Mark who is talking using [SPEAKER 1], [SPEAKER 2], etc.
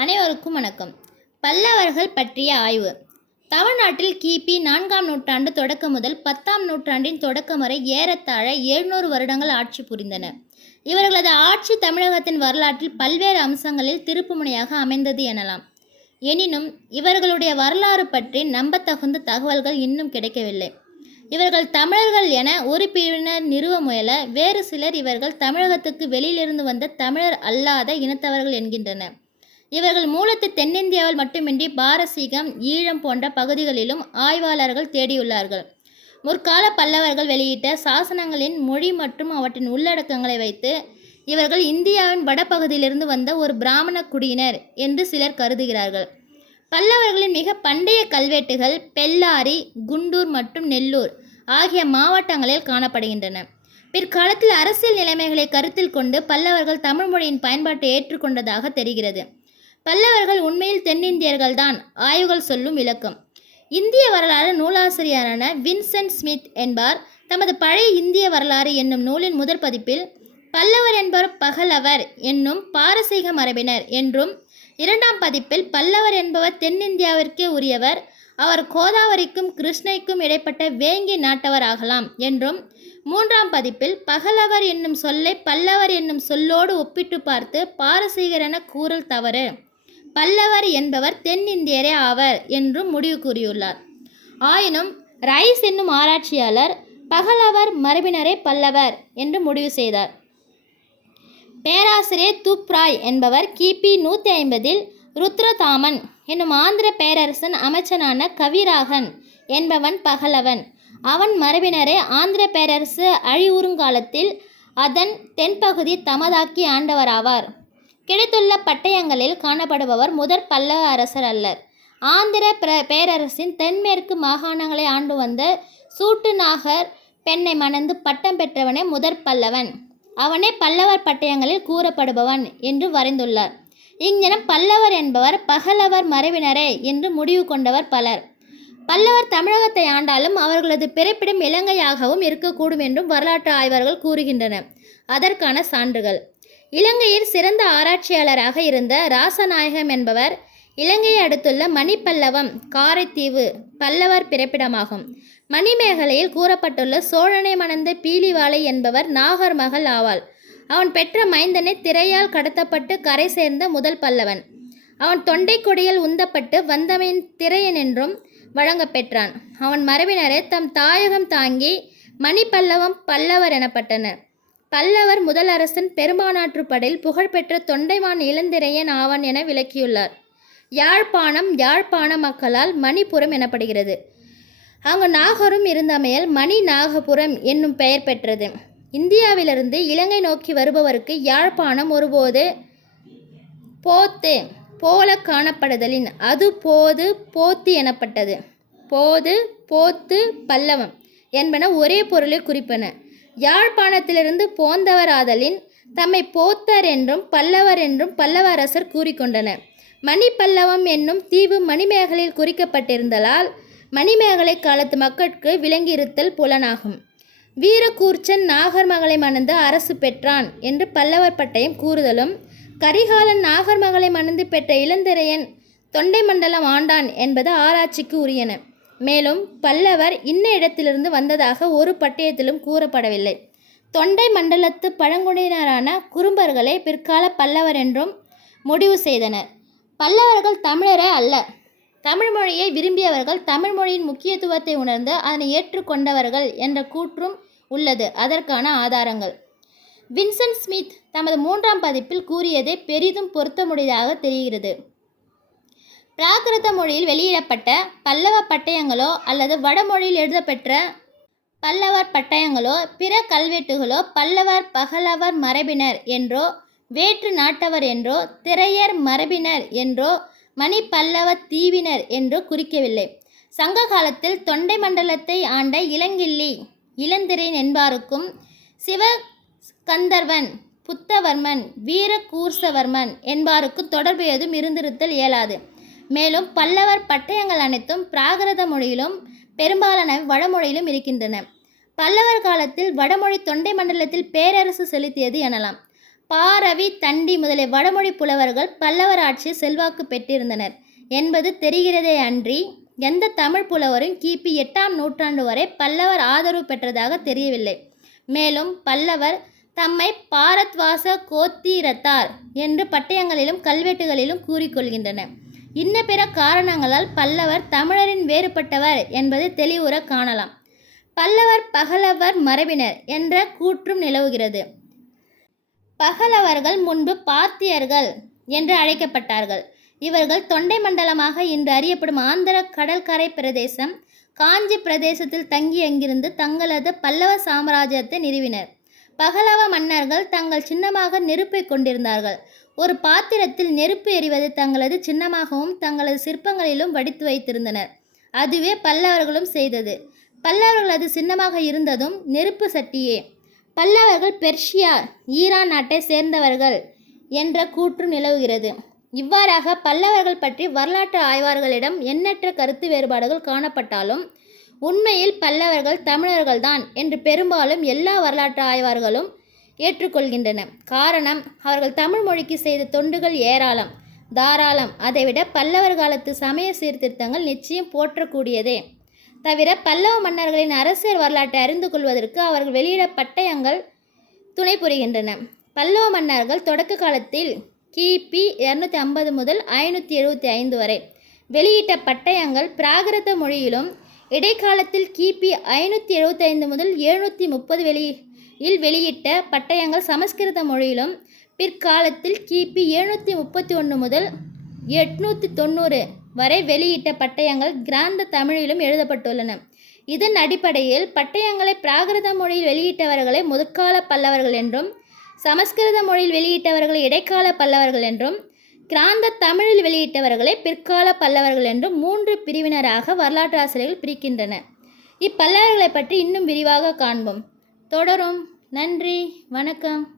[SPEAKER 1] அனைவருக்கும் வணக்கம். பல்லவர்கள் பற்றிய ஆய்வு. தமிழ்நாட்டில் கிபி நான்காம் நூற்றாண்டு தொடக்கம் முதல் பத்தாம் நூற்றாண்டின் தொடக்கம் வரை ஏறத்தாழ எழுநூறு வருடங்கள் ஆட்சி புரிந்தன. இவர்களது ஆட்சி தமிழகத்தின் வரலாற்றில் பல்வேறு அம்சங்களில் திருப்புமுனையாக அமைந்தது எனலாம். எனினும் இவர்களுடைய வரலாறு பற்றி நம்பத்தகுந்த தகவல்கள் இன்னும் கிடைக்கவில்லை. இவர்கள் தமிழர்கள் என ஒரு பிரிவினர் நிறுவ முயல வேறு சிலர் இவர்கள் தமிழகத்துக்கு வெளியிலிருந்து வந்த தமிழர் அல்லாத இனத்தவர்கள் என்கின்றனர். இவர்கள் மூலத்து தென்னிந்தியாவில் மட்டுமின்றி பாரசீகம் ஈழம் போன்ற பகுதிகளிலும் ஆய்வாளர்கள் தேடியுள்ளார்கள். முற்கால பல்லவர்கள் வெளியிட்ட சாசனங்களின் மொழி மற்றும் அவற்றின் உள்ளடக்கங்களை வைத்து இவர்கள் இந்தியாவின் வடபகுதியிலிருந்து வந்த ஒரு பிராமண குடியினர் என்று சிலர் கருதுகிறார்கள். பல்லவர்களின் மிக பண்டைய கல்வெட்டுகள் பெல்லாரி குண்டூர் மற்றும் நெல்லூர் ஆகிய மாவட்டங்களில் காணப்படுகின்றன. பிற்காலத்தில் அரசியல் நிலைமைகளை கருத்தில் கொண்டு பல்லவர்கள் தமிழ் மொழியின் பயன்பாட்டை ஏற்றுக்கொண்டதாக தெரிகிறது. பல்லவர்கள் உண்மையில் தென்னிந்தியர்கள்தான் ஆய்வுகள் சொல்லும் விளக்கம். இந்திய வரலாறு நூலாசிரியரான வின்சென்ட் ஸ்மித் என்பார். தமது பழைய இந்திய வரலாறு என்னும் நூலின் முதற் பதிப்பில் பல்லவர் என்பவர் பகலவர் என்னும் பாரசீக மரபினர் என்றும் இரண்டாம் பதிப்பில் பல்லவர் என்பவர் தென்னிந்தியாவிற்கே உரியவர் அவர் கோதாவரிக்கும் கிருஷ்ணைக்கும் இடைப்பட்ட வேங்கி நாட்டவர் ஆகலாம் என்றும் மூன்றாம் பதிப்பில் பகலவர் என்னும் சொல்லை பல்லவர் என்னும் சொல்லோடு ஒப்பிட்டு பார்த்து பாரசீகர் என கூறல் தவறு. பல்லவர் என்பவர் தென்னிந்தியரே ஆவர் என்றும் முடிவு கூறியுள்ளார். ஆயினும் ரைஸ் என்னும் ஆராய்ச்சியாளர் பகலவர் மரபினரே பல்லவர் என்று முடிவு செய்தார். பேராசிரியர் துப்ராய் என்பவர் கிபி நூற்றி ஐம்பதில் ருத்ரதாமன் என்னும் ஆந்திர பேரரசன் அமைச்சனான கவிராகன் என்பவன் பகலவன். அவன் மரபினரே ஆந்திர பேரரசு அழிவுறுங்காலத்தில் அதன் தென்பகுதி தமதாக்கி ஆண்டவராவார். கிடைத்துள்ள பட்டயங்களில் காணப்படுபவர் முதற் பல்லவ அரசர் அல்லர். ஆந்திர பிர பேரரசின் தென்மேற்கு மாகாணங்களை ஆண்டு வந்த சூட்டு நாகர் பெண்ணை மணந்து பட்டம் பெற்றவனே முதற் பல்லவன். அவனே பல்லவர் பட்டயங்களில் கூறப்படுபவன் என்று வரைந்துள்ளார். இங்ஙனம் பல்லவர் என்பவர் பகலவர் மறைவினரே என்று முடிவு கொண்டவர் பலர். பல்லவர் தமிழகத்தை ஆண்டாலும் அவர்களது பிறப்பிடம் இலங்கையாகவும் இருக்கக்கூடும் என்றும் வரலாற்று ஆய்வர்கள் கூறுகின்றனர். அதற்கான சான்றுகள். இலங்கையில் சிறந்த ஆராய்ச்சியாளராக இருந்த ராசநாயகம் என்பவர் இலங்கையை அடுத்துள்ள மணிப்பல்லவம் காரைத்தீவு பல்லவர் பிறப்பிடமாகும். மணிமேகலையில் கூறப்பட்டுள்ள சோழனை மணந்த பீலிவாலை என்பவர் நாகர் மகள் ஆவாள். அவன் பெற்ற மைந்தனை திரையால் கடத்தப்பட்டு கரை சேர்ந்த முதல் பல்லவன். அவன் தொண்டைக்கொடியில் உந்தப்பட்டு வந்தமையின் திரையன் என்றும் வழங்க பெற்றான். அவன் மரபினரே தம் தாயகம் தாங்கி மணிப்பல்லவம் பல்லவர் எனப்பட்டனர். பல்லவர் முதல் அரசன் படையில் புகழ்பெற்ற தொண்டைமான் இளந்திரையன் ஆவான் என விளக்கியுள்ளார். யாழ்ப்பாணம் யாழ்ப்பாண மக்களால் மணிப்புரம் எனப்படுகிறது. அங்கு நாகரும் இருந்தமையால் மணி நாகபுரம் என்னும் பெயர் பெற்றது. இந்தியாவிலிருந்து இலங்கை நோக்கி வருபவருக்கு யாழ்ப்பாணம் ஒருபோது போத்து போல காணப்படுதலின் அது போது போத்து எனப்பட்டது. போது போத்து பல்லவம் என்பன ஒரே பொருளை குறிப்பன. யாழ்ப்பாணத்திலிருந்து போந்தவராதலின் தம்மை போத்தர் என்றும் பல்லவர் என்றும் பல்லவ அரசர் கூறிக்கொண்டனர். மணிப்பல்லவம் என்னும் தீவு மணிமேகலையில் குறிக்கப்பட்டிருந்தலால் மணிமேகலை காலத்து மக்களுக்கு விளங்கியிருத்தல் புலனாகும். வீரகூர்ச்சன் நாகர்மகளை மணந்து அரசு பெற்றான் என்று பல்லவர் பட்டயம் கூறுதலும் கரிகாலன் நாகர்மகளை மணந்து பெற்ற இளந்திரையன் தொண்டை மண்டலம் ஆண்டான் என்பது ஆராய்ச்சிக்கு உரியன. மேலும் பல்லவர் இன்ன இடத்திலிருந்து வந்ததாக ஒரு பட்டயத்திலும் கூறப்படவில்லை. தொண்டை மண்டலத்து பழங்குடியினரான குறும்பர்களே பிற்கால பல்லவர் என்றும் முடிவு செய்தனர். பல்லவர்கள் தமிழரே அல்ல. தமிழ் மொழியை விரும்பியவர்கள் தமிழ் மொழியின் முக்கியத்துவத்தை உணர்ந்து அதனை ஏற்றுக்கொண்டவர்கள் என்ற கூற்றும் உள்ளது. அதற்கான ஆதாரங்கள். வின்சன் ஸ்மித் தமது மூன்றாம் பதிப்பில் கூறியதை பெரிதும் பொருத்தமுடையதாக தெரிகிறது. பிராகிருத மொழியில் வெளியிடப்பட்ட பல்லவ பட்டயங்களோ அல்லது வடமொழியில் எழுதப்பெற்ற பல்லவர் பட்டயங்களோ பிற கல்வெட்டுகளோ பல்லவர் பகலவர் மரபினர் என்றோ வேற்று நாட்டவர் என்றோ திரையர் மரபினர் என்றோ மணி பல்லவ தீவினர் என்றோ குறிக்கவில்லை. சங்க காலத்தில் தொண்டை மண்டலத்தை ஆண்ட இளங்கிள்ளி இளந்திரையன் என்பாருக்கும் சிவகந்தர்வன் புத்தவர்மன் வீரகூர்சவர்மன் என்பாருக்கும் தொடர்பு எதுவும் இருந்திருத்தல் இயலாது. மேலும் பல்லவர் பட்டயங்கள் அனைத்தும் பிராகிருத மொழியிலும் பெரும்பாலான வடமொழியிலும் இருக்கின்றன. பல்லவர் காலத்தில் வடமொழி தொண்டை மண்டலத்தில் பேரரசு செலுத்தியது எனலாம். பாரவி தண்டி முதலிய வடமொழி புலவர்கள் பல்லவர் ஆட்சியில் செல்வாக்கு பெற்றிருந்தனர் என்பது தெரிகிறதே அன்றி எந்த தமிழ் புலவரும் கிபி எட்டாம் நூற்றாண்டு வரை பல்லவர் ஆதரவு பெற்றதாக தெரியவில்லை. மேலும் பல்லவர் தம்மை பாரத்வாச கோத்திரத்தார் என்று பட்டயங்களிலும் கல்வெட்டுகளிலும் கூறிக்கொள்கின்றனர். இன்ன பிற காரணங்களால் பல்லவர் தமிழரின் வேறுபட்டவர் என்பது தெளிவுற காணலாம். பல்லவர் பகலவர் மரபினர் என்ற கூற்றும் நிலவுகிறது. பகலவர்கள் முன்பு பார்த்தியர்கள் என்று அழைக்கப்பட்டார்கள். இவர்கள் தொண்டை மண்டலமாக இன்று அறியப்படும் ஆந்திர கடற்கரை பிரதேசம் காஞ்சி பிரதேசத்தில் தங்கி அங்கிருந்து தங்களது பல்லவ சாம்ராஜ்யத்தை நிறுவினர். பகலவ மன்னர்கள் தங்கள் சின்னமாக நெருப்பை கொண்டிருந்தார்கள். ஒரு பாத்திரத்தில் நெருப்பு எறிவது தங்களது சின்னமாகவும் தங்களது சிற்பங்களிலும் வடித்து வைத்திருந்தனர். அதுவே பல்லவர்களும் செய்தது. பல்லவர்களது சின்னமாக இருந்ததும் நெருப்பு சட்டியே. பல்லவர்கள் பெர்ஷியா ஈரான் நாட்டை சேர்ந்தவர்கள் என்ற கூற்று நிலவுகிறது. இவ்வாறாக பல்லவர்கள் பற்றி வரலாற்று ஆய்வாளர்களிடம் எண்ணற்ற கருத்து வேறுபாடுகள் காணப்பட்டாலும் உண்மையில் பல்லவர்கள் தமிழர்கள்தான் என்று பெரும்பாலும் எல்லா வரலாற்று ஆய்வாளர்களும் ஏற்றுக்கொள்கின்றன. காரணம் அவர்கள் தமிழ் மொழிக்கு செய்த தொண்டுகள் ஏராளம். தாராளம் அதைவிட பல்லவர் காலத்து சமய சீர்திருத்தங்கள் நிச்சயம் போற்றக்கூடியதே. தவிர பல்லவ மன்னர்களின் அரசியல் வரலாற்றை அறிந்து கொள்வதற்கு அவர்கள் வெளியிட பட்டயங்கள் துணை புரிகின்றன. பல்லவ மன்னர்கள் தொடக்க காலத்தில் கிபி இரநூத்தி ஐம்பது முதல் ஐநூற்றி எழுபத்தி ஐந்து வரை வெளியிட்ட பட்டயங்கள் பிராகிருத மொழியிலும் இடைக்காலத்தில் கிபி ஐநூற்றி எழுபத்தைந்து முதல் எழுநூற்றி முப்பது இல் வெளியிட்ட பட்டயங்கள் சமஸ்கிருத மொழியிலும் பிற்காலத்தில் கிபி எழுநூற்றி முப்பத்தி ஒன்று முதல் எட்நூற்றி தொண்ணூறு வரை வெளியிட்ட பட்டயங்கள் கிராந்த தமிழிலும் எழுதப்பட்டுள்ளன. இதன் அடிப்படையில் பட்டயங்களை பிராகிருத மொழியில் வெளியிட்டவர்களை முற்கால பல்லவர்கள் என்றும் சமஸ்கிருத மொழியில் வெளியிட்டவர்களை இடைக்கால பல்லவர்கள் என்றும் கிராந்த தமிழில் வெளியிட்டவர்களை பிற்கால பல்லவர்கள் என்றும் மூன்று பிரிவினராக வரலாற்று ஆசிரியர்கள் பிரிக்கின்றனர். இப்பல்லவர்களை பற்றி இன்னும் விரிவாக காண்போம். தொடரும். நன்றி வணக்கம்.